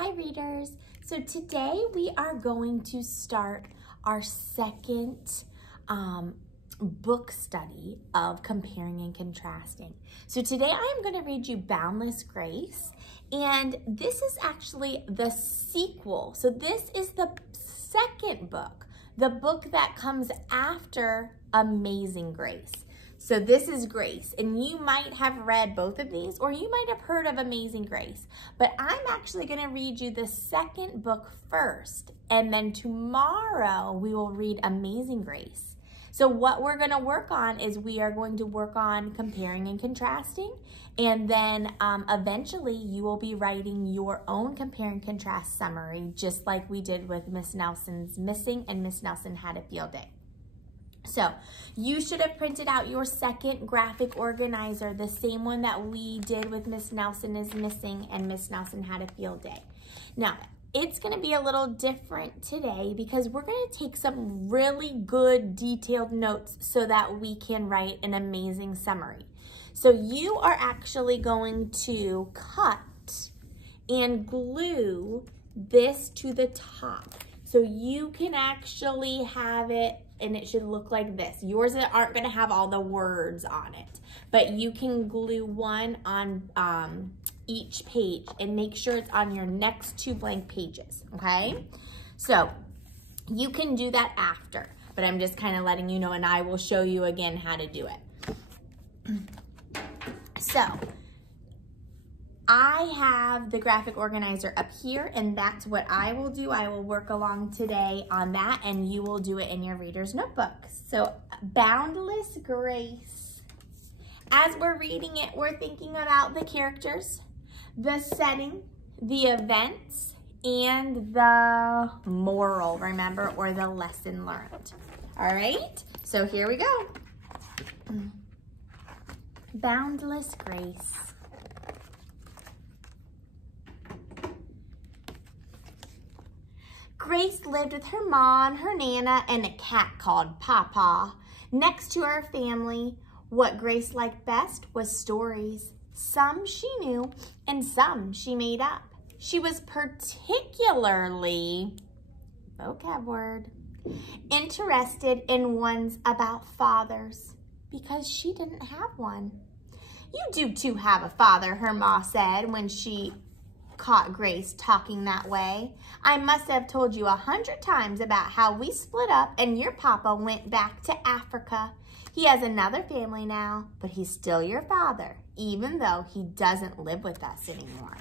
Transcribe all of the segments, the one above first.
Hi readers. So today we are going to start our second book study of comparing and contrasting. So today I am going to read you Boundless Grace, and this is actually the sequel. So this is the second book, the book that comes after Amazing Grace. So this is Grace, and you might have read both of these, or you might have heard of Amazing Grace, but I'm actually going to read you the second book first, and then tomorrow we will read Amazing Grace. So what we're going to work on is we are going to work on comparing and contrasting, and then eventually you will be writing your own compare and contrast summary, just like we did with Miss Nelson's Missing and Miss Nelson Had a Field Day. So you should have printed out your second graphic organizer, the same one that we did with Miss Nelson is Missing and Miss Nelson Had a Field Day. Now, it's going to be a little different today because we're going to take some really good detailed notes so that we can write an amazing summary. So you are actually going to cut and glue this to the top. So you can actually have it, and it should look like this. Yours aren't going to have all the words on it, but you can glue one on each page and make sure it's on your next two blank pages, okay? So you can do that after, but I'm just kind of letting you know, and I will show you again how to do it. So I have the graphic organizer up here, and that's what I will do. I will work along today on that, and you will do it in your reader's notebooks. So, Boundless Grace. As we're reading it, we're thinking about the characters, the setting, the events, and the moral, remember, or the lesson learned. All right, so here we go. Boundless Grace. Grace lived with her mom, her Nana, and a cat called Papa. Next to her family, what Grace liked best was stories. Some she knew, and some she made up. She was particularly, vocab word, interested in ones about fathers because she didn't have one. You do too have a father, her ma said when she caught Grace talking that way. I must have told you 100 times about how we split up and your papa went back to Africa. He has another family now, but he's still your father, even though he doesn't live with us anymore.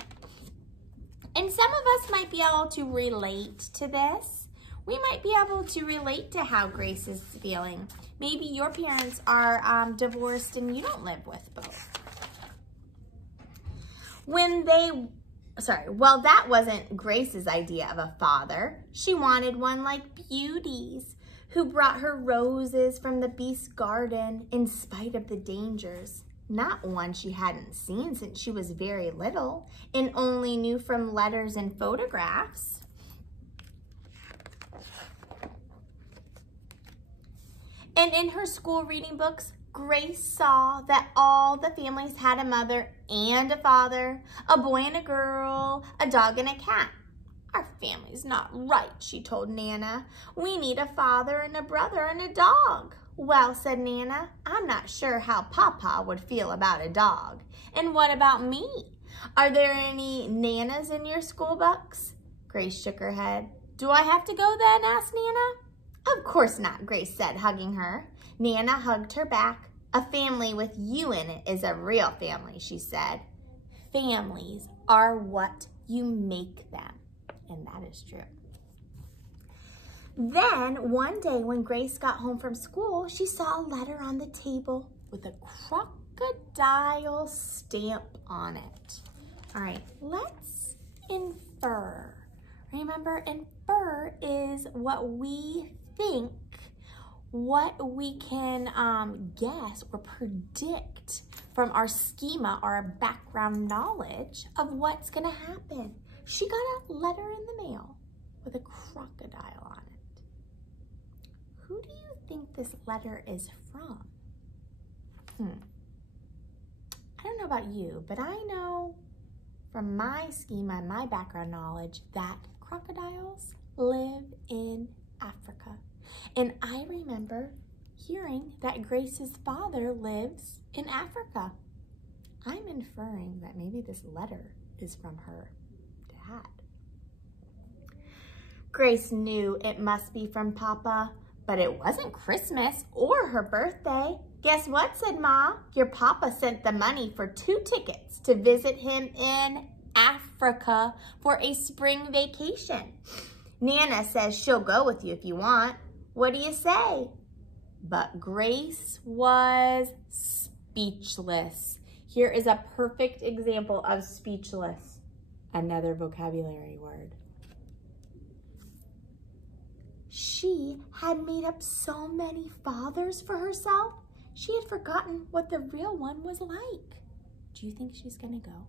And some of us might be able to relate to this. We might be able to relate to how Grace is feeling. Maybe your parents are divorced and you don't live with both. Well, that wasn't Grace's idea of a father. She wanted one like Beauty's, who brought her roses from the beast's garden in spite of the dangers. Not one she hadn't seen since she was very little and only knew from letters and photographs. And in her school reading books, Grace saw that all the families had a mother and a father, a boy and a girl, a dog and a cat. Our family's not right, she told Nana. We need a father and a brother and a dog. Well, said Nana, I'm not sure how Papa would feel about a dog. And what about me? Are there any Nanas in your school books? Grace shook her head. Do I have to go then? Asked Nana. Of course not, Grace said, hugging her. Nana hugged her back. A family with you in it is a real family, she said. Families are what you make them, and that is true. Then, one day when Grace got home from school, she saw a letter on the table with a crocodile stamp on it. All right, let's infer. Remember, infer is what we think, what we can guess or predict from our schema or our background knowledge of what's going to happen. She got a letter in the mail with a crocodile on it. Who do you think this letter is from? I don't know about you, but I know from my schema and my background knowledge that crocodiles live in Africa. And I remember hearing that Grace's father lives in Africa. I'm inferring that maybe this letter is from her dad. Grace knew it must be from Papa, but it wasn't Christmas or her birthday. Guess what, said Ma? Your Papa sent the money for 2 tickets to visit him in Africa for a spring vacation. Nana says she'll go with you if you want. What do you say? But Grace was speechless. Here is a perfect example of speechless. Another vocabulary word. She had made up so many fathers for herself, she had forgotten what the real one was like. Do you think she's gonna go?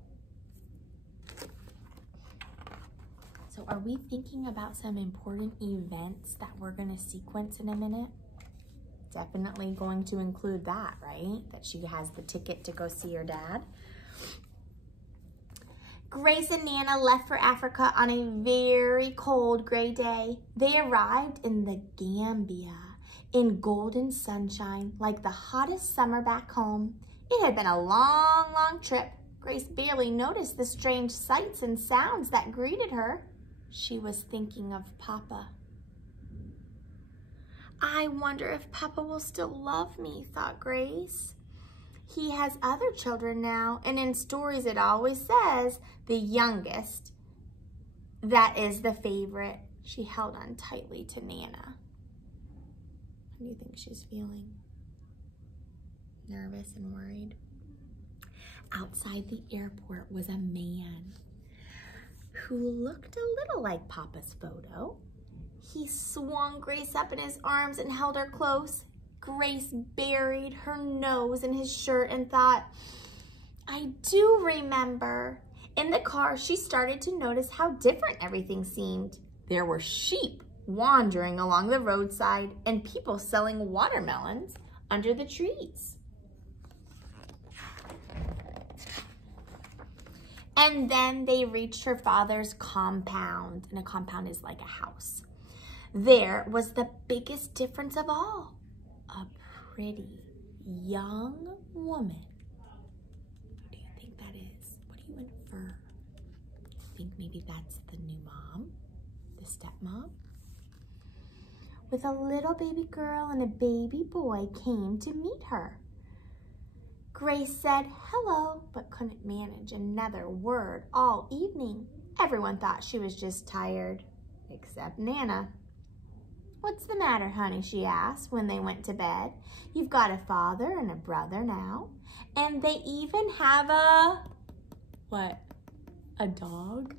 So are we thinking about some important events that we're gonna sequence in a minute? Definitely going to include that, right? That she has the ticket to go see her dad. Grace and Nana left for Africa on a very cold gray day. They arrived in the Gambia in golden sunshine like the hottest summer back home. It had been a long, long trip. Grace barely noticed the strange sights and sounds that greeted her. She was thinking of Papa. I wonder if Papa will still love me, thought Grace. He has other children now, and in stories it always says the youngest, that is the favorite. She held on tightly to Nana. How do you think she's feeling? Nervous and worried? Outside the airport was a man who looked a little like Papa's photo. He swung Grace up in his arms and held her close. Grace buried her nose in his shirt and thought, I do remember. In the car, she started to notice how different everything seemed. There were sheep wandering along the roadside and people selling watermelons under the trees. And then they reached her father's compound, and a compound is like a house. There was the biggest difference of all. A pretty young woman. What do you think that is? What do you infer? You think maybe that's the new mom? The stepmom? With a little baby girl and a baby boy came to meet her. Grace said hello, but couldn't manage another word all evening. Everyone thought she was just tired, except Nana. What's the matter, honey, she asked when they went to bed. You've got a father and a brother now, and they even have a, what, a dog?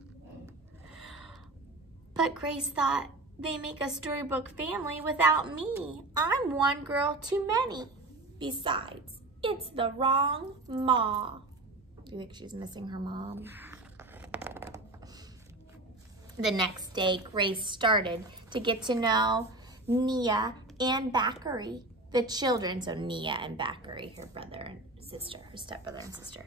But Grace thought, they make a storybook family without me. I'm one girl too many. Besides, it's the wrong ma. Do you think she's missing her mom? The next day, Grace started to get to know Nia and Bakari, the children. So Nia and Bakari, her brother and sister, her stepbrother and sister.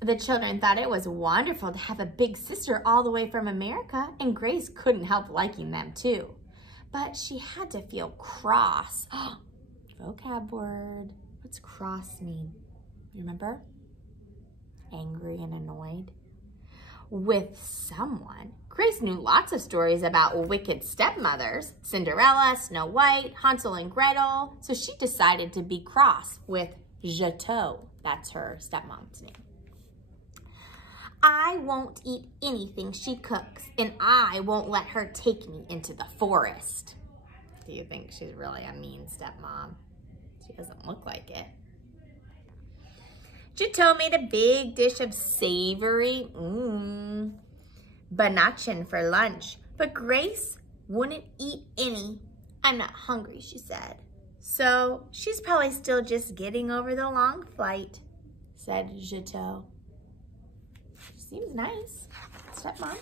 The children thought it was wonderful to have a big sister all the way from America, and Grace couldn't help liking them too. But she had to feel cross. Vocab word. What's cross mean? Remember? Angry and annoyed. With someone. Grace knew lots of stories about wicked stepmothers, Cinderella, Snow White, Hansel and Gretel, so she decided to be cross with Jeto. That's her stepmom's name. I won't eat anything she cooks, and I won't let her take me into the forest. Do you think she's really a mean stepmom? She doesn't look like it. Jeto made a big dish of savory banachin for lunch, but Grace wouldn't eat any. I'm not hungry, she said. So she's probably still just getting over the long flight, said Jeto. She seems nice, stepmom.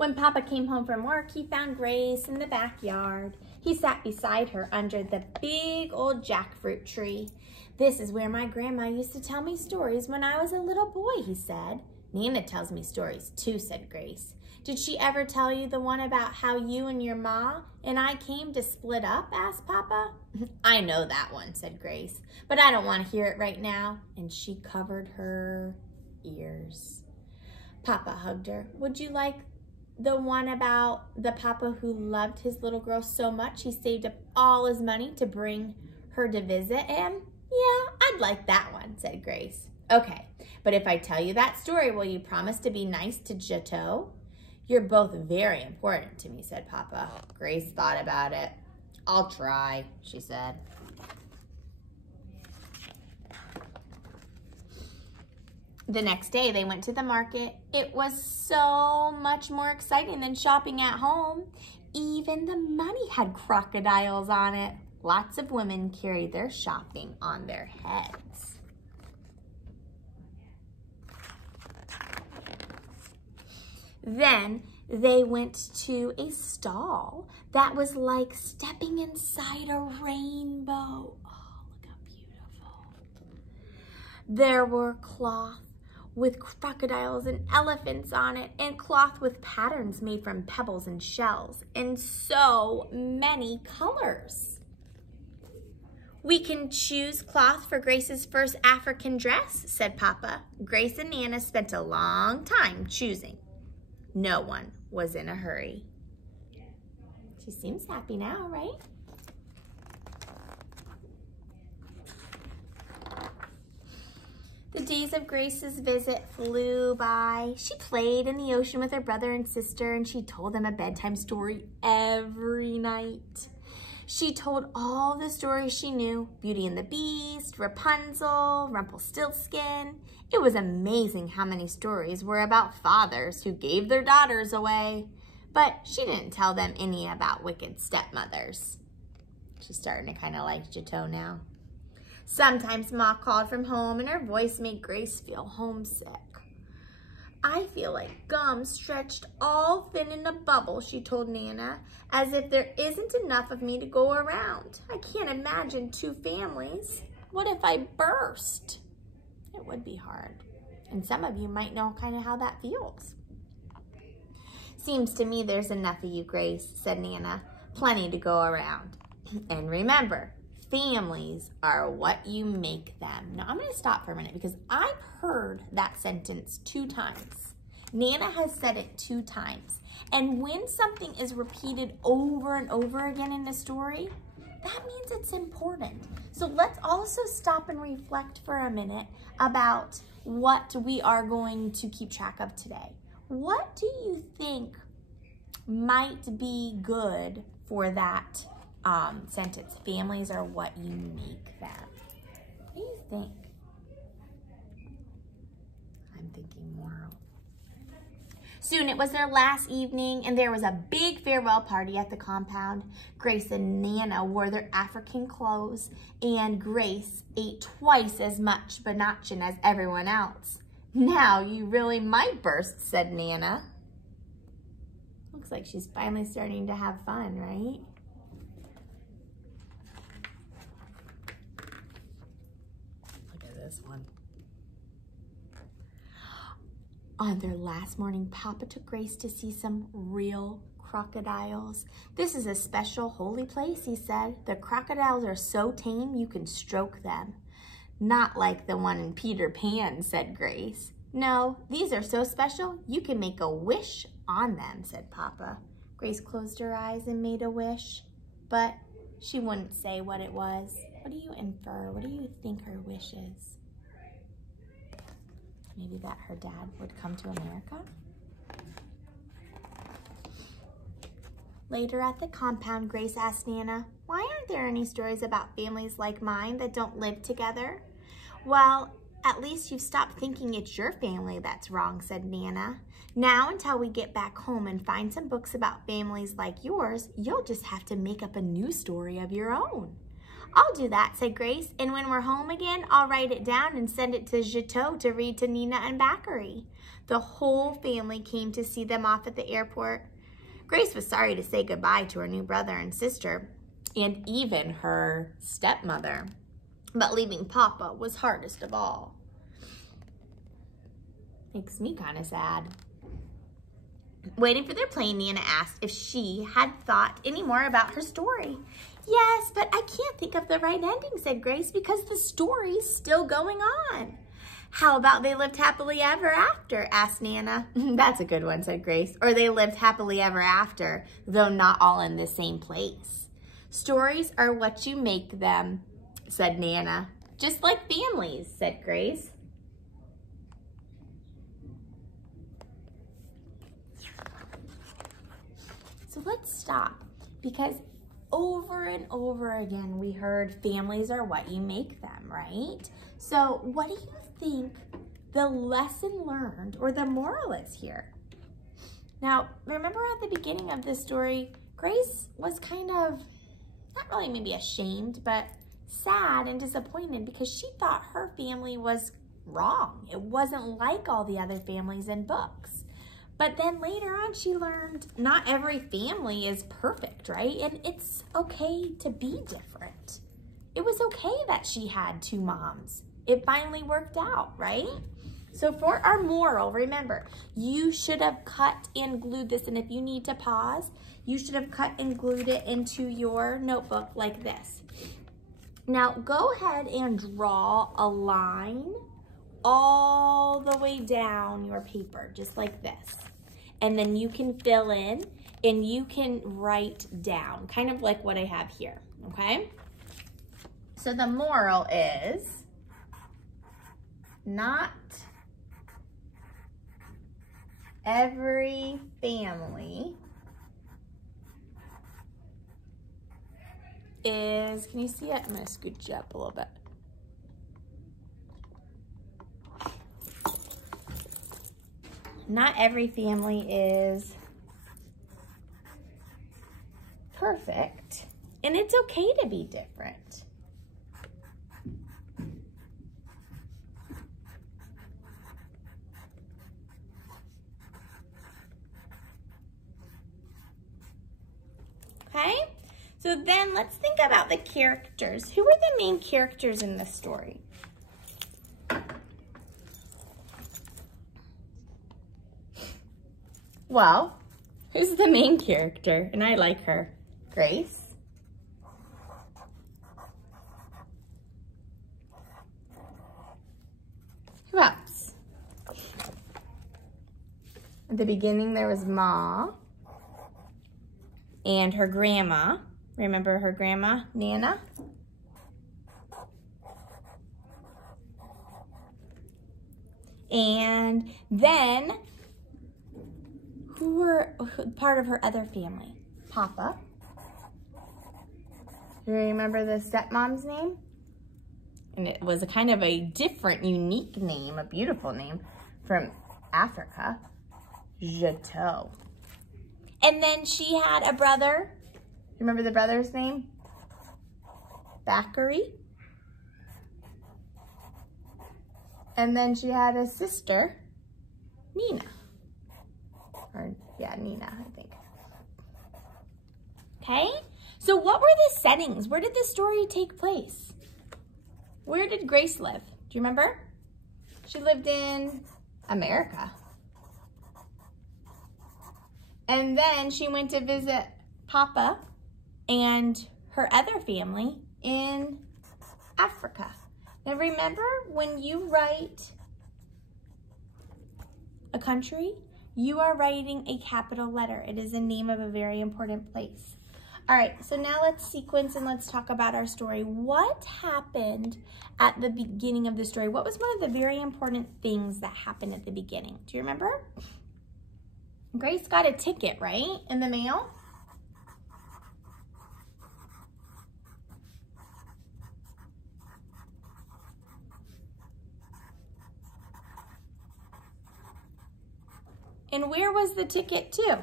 When Papa came home from work, he found Grace in the backyard. He sat beside her under the big old jackfruit tree. "This is where my grandma used to tell me stories when I was a little boy," he said. "Nina tells me stories too," said Grace. "Did she ever tell you the one about how you and your ma and I came to split up?" asked Papa. "I know that one," said Grace, "but I don't want to hear it right now." And she covered her ears. Papa hugged her. "Would you like the one about the papa who loved his little girl so much he saved up all his money to bring her to visit him?" "Yeah, I'd like that one," said Grace. "Okay, but if I tell you that story, will you promise to be nice to Jateau?" "You're both very important to me," said Papa. Grace thought about it. "I'll try," she said. The next day, they went to the market. It was so much more exciting than shopping at home. Even the money had crocodiles on it. Lots of women carried their shopping on their heads. Then they went to a stall that was like stepping inside a rainbow. Oh, look how beautiful. There were cloth with crocodiles and elephants on it, and cloth with patterns made from pebbles and shells, and so many colors. "We can choose cloth for Grace's first African dress," said Papa. Grace and Nana spent a long time choosing. No one was in a hurry. She seems happy now, right? The days of Grace's visit flew by. She played in the ocean with her brother and sister, and she told them a bedtime story every night. She told all the stories she knew: Beauty and the Beast, Rapunzel, Rumpelstiltskin. It was amazing how many stories were about fathers who gave their daughters away. But she didn't tell them any about wicked stepmothers. She's starting to kind of like Jateau now. Sometimes Ma called from home and her voice made Grace feel homesick. "I feel like gum stretched all thin in a bubble," she told Nana, "as if there isn't enough of me to go around. I can't imagine 2 families. What if I burst?" It would be hard. And some of you might know kind of how that feels. "Seems to me there's enough of you, Grace," said Nana. "Plenty to go around. And remember, families are what you make them." Now, I'm going to stop for a minute because I've heard that sentence 2 times. Nana has said it 2 times. And when something is repeated over and over again in a story, that means it's important. So let's also stop and reflect for a minute about what we are going to keep track of today. What do you think might be good for that sentence? Families are what you make them. What do you think? I'm thinking more. Soon it was their last evening, and there was a big farewell party at the compound. Grace and Nana wore their African clothes, and Grace ate twice as much banachin as everyone else. "Now you really might burst," said Nana. Looks like she's finally starting to have fun, right? Look at this one. On their last morning, Papa took Grace to see some real crocodiles. "This is a special holy place," he said. "The crocodiles are so tame you can stroke them." "Not like the one in Peter Pan," said Grace. "No, these are so special you can make a wish on them," said Papa. Grace closed her eyes and made a wish, but she wouldn't say what it was. What do you infer? What do you think her wish is? Maybe that her dad would come to America? Later at the compound, Grace asked Nana, "Why aren't there any stories about families like mine that don't live together?" "Well, at least you've stopped thinking it's your family that's wrong," said Nana. "Now, until we get back home and find some books about families like yours, you'll just have to make up a new story of your own." "I'll do that," said Grace, "and when we're home again, I'll write it down and send it to Jateau to read to Nina and Bakary." The whole family came to see them off at the airport. Grace was sorry to say goodbye to her new brother and sister, and even her stepmother. But leaving Papa was hardest of all. Makes me kind of sad. Waiting for their plane, Nana asked if she had thought any more about her story. Yes, but I can't think of the right ending, said Grace, because the story's still going on. How about they lived happily ever after, asked Nana. That's a good one, said Grace. Or they lived happily ever after, though not all in the same place. Stories are what you make them, said Nana. Just like families, said Grace. So let's stop, because over and over again we heard families are what you make them, right? So what do you think the lesson learned or the moral is here? Now, remember at the beginning of this story, Grace was kind of, not really maybe ashamed, but sad and disappointed because she thought her family was wrong. It wasn't like all the other families in books. But then later on, she learned not every family is perfect, right? And it's okay to be different. It was okay that she had two moms. It finally worked out, right? So for our moral, remember, you should have cut and glued this. And if you need to pause, you should have cut and glued it into your notebook like this. Now go ahead and draw a line all the way down your paper, just like this. And then you can fill in and you can write down, kind of like what I have here, okay? So the moral is not every family is, can you see it? I'm gonna scooch you up a little bit. Not every family is perfect, and it's okay to be different. Okay, so then let's think about the characters. Who are the main characters in this story? Well, who's the main character? And I like her. Grace. Who else? At the beginning, there was Ma and her grandma. Remember her grandma, Nana? And then, who were part of her other family? Papa. Do you remember the stepmom's name? And it was a kind of a different, unique name, a beautiful name from Africa, Jeto. And then she had a brother. Remember the brother's name? Bakary. And then she had a sister, Nina. Or, yeah, Nina, I think. Okay, so what were the settings? Where did the story take place? Where did Grace live? Do you remember? She lived in America. And then she went to visit Papa and her other family in Africa. Now remember, when you write a country, you are writing a capital letter. It is the name of a very important place. All right, so now let's sequence and let's talk about our story. What happened at the beginning of the story? What was one of the very important things that happened at the beginning? Do you remember? Grace got a ticket, right, in the mail? And where was the ticket to?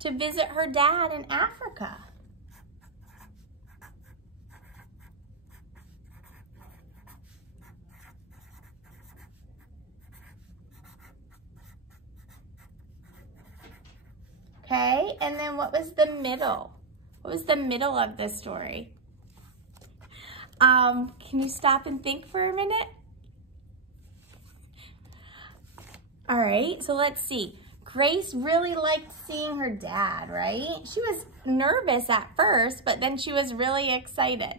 To visit her dad in Africa. Okay, and then what was the middle? What was the middle of the story? Can you stop and think for a minute? All right, so let's see. Grace really liked seeing her dad, right? She was nervous at first, but then she was really excited.